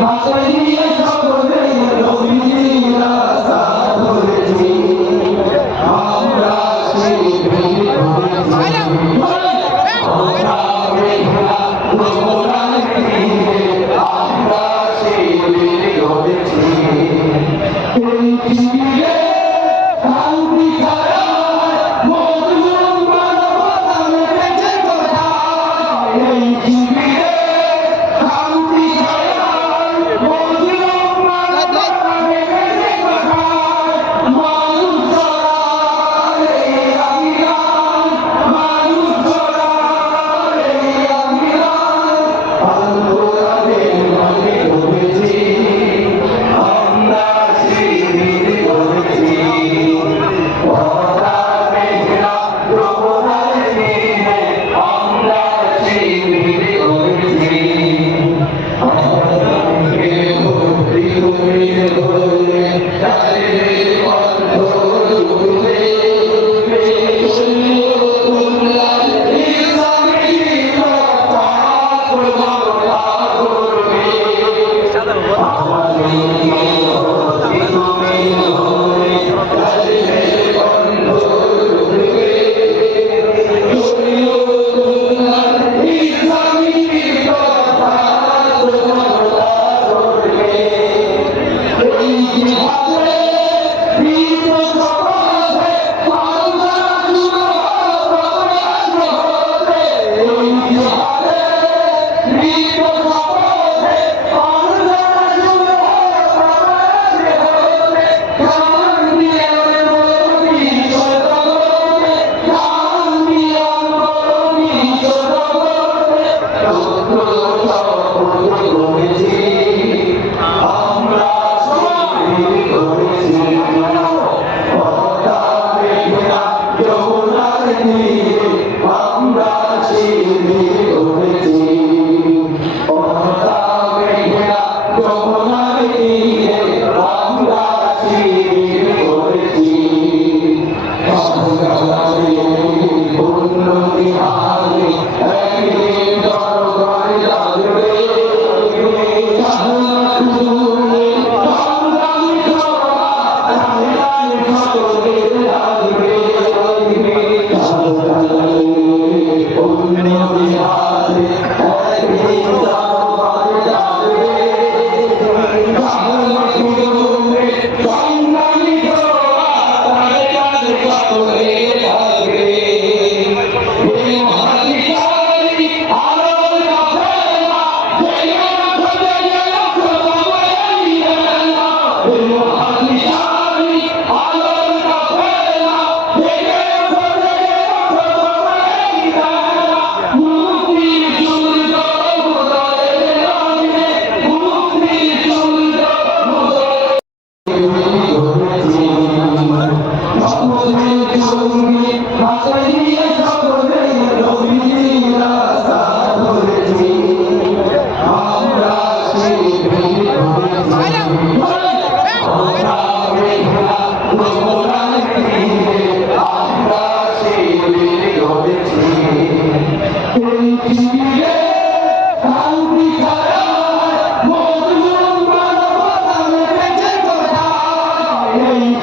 আরও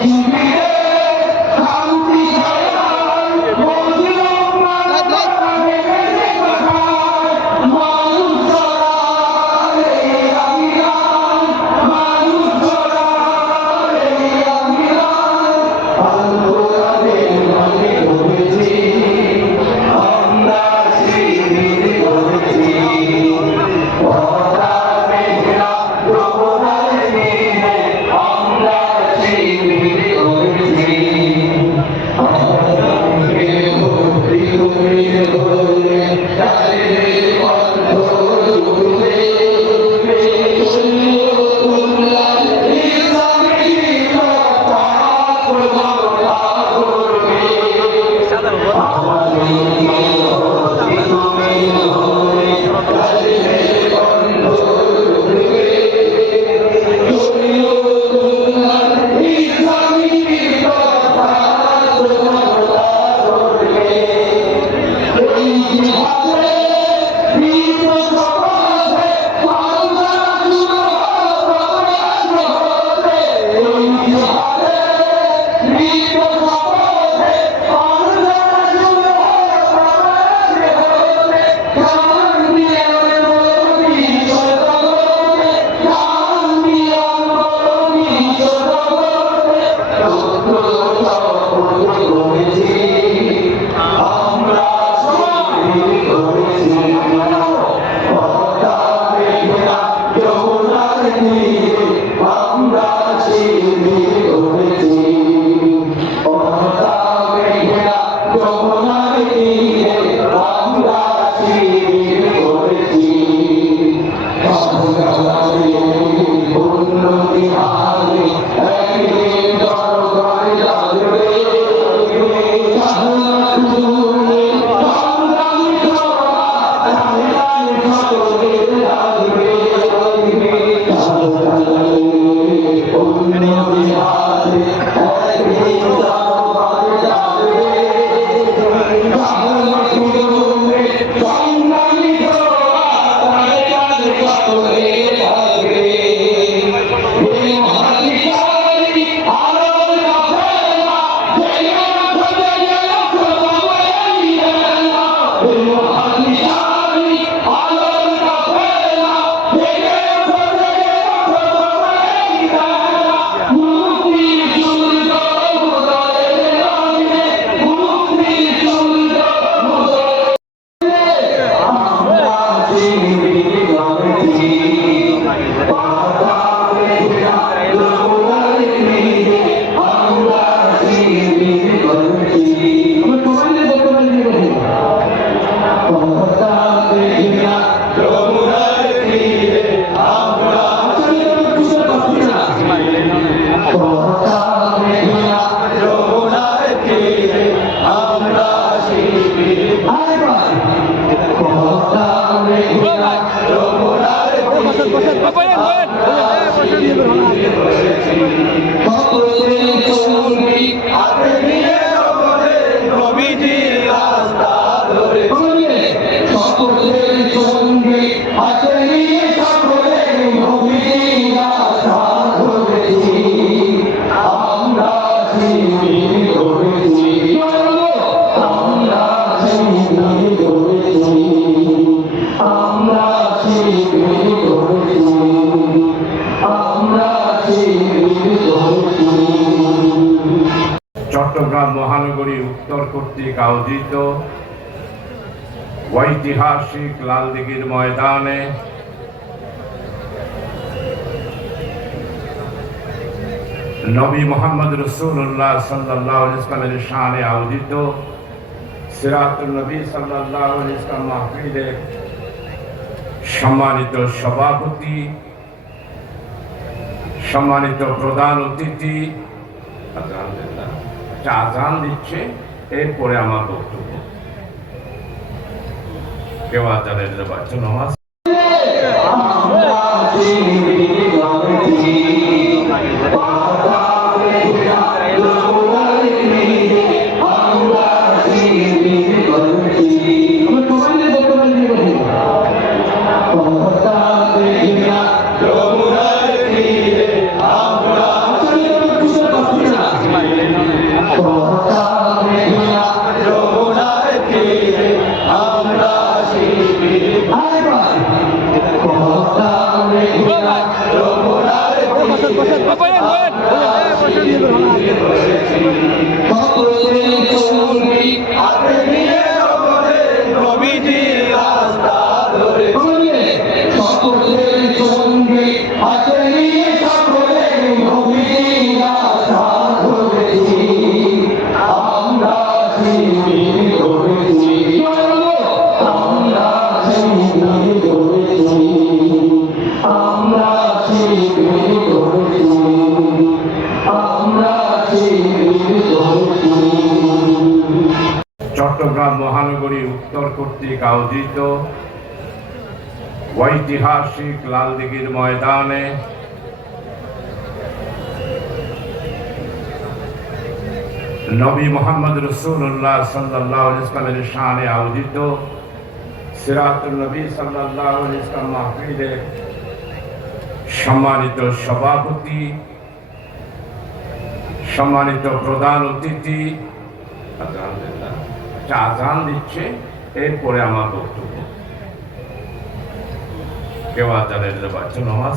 Amen. উত্তর কর্তৃক আয়োজিত ঐতিহাসিক লালদিঘির ময়দানে নবী মোহাম্মদ রসুল্লাহ সাল্লাহ শানে আয়োজিত সিরাতুল নবী সাল্লাহ মাহফিলের সম্মানিত সভাপতি, সম্মানিত প্রধান অতিথি আজান দিচ্ছে। এরপরে আমার বক্তব্য। কেউ আজানের বাচ্চা নমাজ চট্টগ্রাম মহানগরী উত্তর কর্তৃক আয়োজিত ঐতিহাসিক লালদিঘির ময়দানে নবী মোহাম্মদ রসুল্লাহ সাল্লাহ ইসলামের শানে আয়োজিত সিরাতুল নবী সাল্লাহ ইসলাম মাহফিলের সম্মানিত সভাপতি, সম্মানিত প্রধান অতিথি আজান গান আজান দিচ্ছে এরপরে আমার বক্তব্য। কেউ আজানের বাচ্চা নমাজ